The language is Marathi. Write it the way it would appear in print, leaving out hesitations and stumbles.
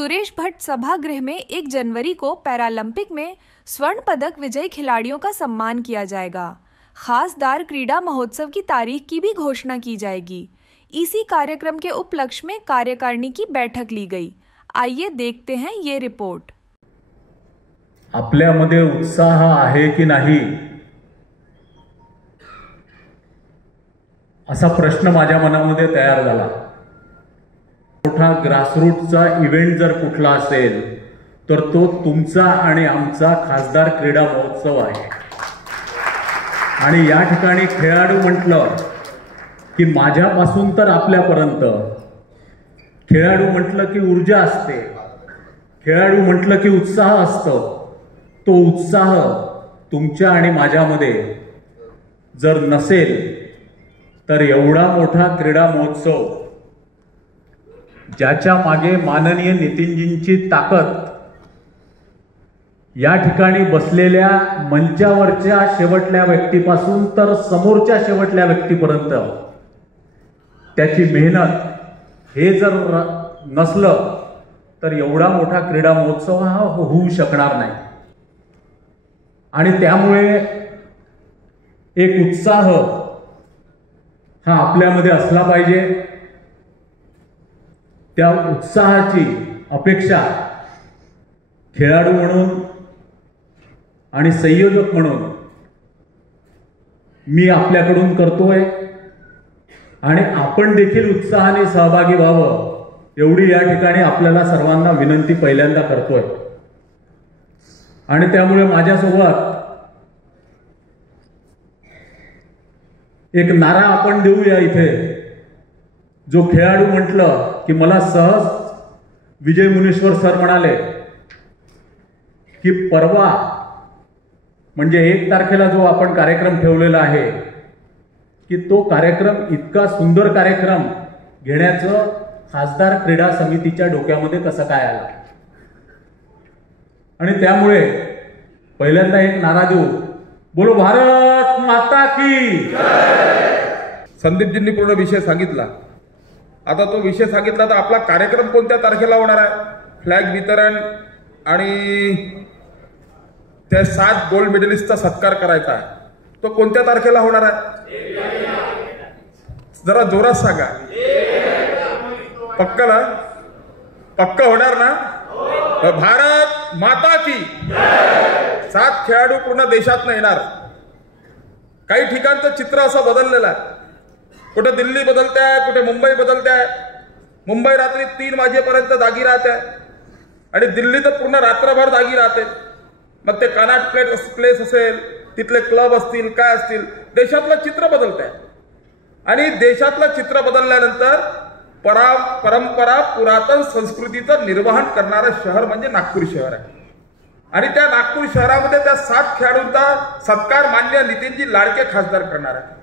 सुरेश भट्ट सभागृह में 1 जनवरी को पैरालंपिक में स्वर्ण पदक विजयी खिलाड़ियों का सम्मान किया जाएगा। खास दार क्रीड़ा महोत्सव की तारीख की भी घोषणा की जाएगी। इसी कार्यक्रम के उपलक्ष्य में कार्यकारिणी की बैठक ली गई। आइए देखते हैं ये रिपोर्ट। आपल्यामध्ये उत्साह आहे की नाही असा प्रश्न माझ्या मनामध्ये तयार झाला। मोठा ग्रासरूटचा इव्हेंट जर कुठला असेल तर तो तुमचा आणि आमचा खासदार क्रीडा महोत्सव आहे। आणि या ठिकाणी खेळाडू म्हटलं की माझ्यापासून तर आपल्यापर्यंत खेळाडू म्हटलं की ऊर्जा असते, खेळाडू म्हटलं की उत्साह असतो। तो उत्साह तुमच्या आणि माझ्यामध्ये जर नसेल तर एवढा मोठा क्रीडा महोत्सव ज्याच्या मागे माननीय नितीनजींची ताकद, या ठिकाणी बसलेल्या मंचावरच्या शेवटल्या व्यक्तीपासून तर समोरच्या शेवटल्या व्यक्तीपर्यंत त्याची मेहनत, हे जर नसलं तर एवढा मोठा क्रीडा महोत्सव हा होऊ शकणार नाही। आणि त्यामुळे एक उत्साह हा आपल्यामध्ये असला पाहिजे। त्या उत्साहाची अपेक्षा खेळाडू म्हणून आणि संयोजक म्हणून मी आपल्याकडून करतोय आणि आपण देखील उत्साहाने सहभागी व्हावं एवढी या ठिकाणी आपल्याला सर्वांना विनंती पहिल्यांदा करतोय। आणि त्यामुळे माझ्यासोबत एक नारा आपण देऊया इथे, जो खेळाडू म्हटलं की मला सहज विजय मुनेश्वर सर म्हणाले की परवा म्हणजे 1 तारखेला जो आपण कार्यक्रम ठेवलेला आहे की तो कार्यक्रम इतका सुंदर कार्यक्रम घेण्याचं खासदार क्रीडा समितीच्या डोक्यामध्ये कसं काय आलं। आणि त्यामुळे पहिल्यांदा एक नारा देऊ, बोलो भारत माता की जय। संदीपजींनी पूर्ण विषय सांगितला। आता तो विषय सांगितला तर आपला कार्यक्रम कोणत्या तारखेला होणार आहे? फ्लॅग वितरण आणि त्या 7 गोल्ड मेडलिस्टचा सत्कार करायचा आहे, तो कोणत्या तारखेला होणार आहे? जरा जोरात सांगा। पक्का ना? पक्का होणार ना? भारत माता की जय। 7 खेळाडू पूर्ण देशातून येणार। काही ठिकाणचं चित्र असं बदललेलं आहे, कुठे दिल्ली बदलते आहे, कुठे मुंबई बदलते आहे। मुंबई रात्री 3 वाजेपर्यंत जागी राहते आणि दिल्ली तर पूर्ण रात्रभर जागी राहते। मग ते कनॉट प्लेस असेल, तिथले क्लब असतील, काय असतील, देशातलं चित्र बदलत आहे। आणि देशातलं चित्र बदलल्यानंतर परंपरा पुरातन संस्कृतीचं निर्वहन करणारं शहर म्हणजे नागपूर शहर आहे। आणि त्या नागपूर शहरामध्ये त्या 7 खेळाडूंचा सत्कार माननीय नितीनजी लाडके खासदार करणार आहे।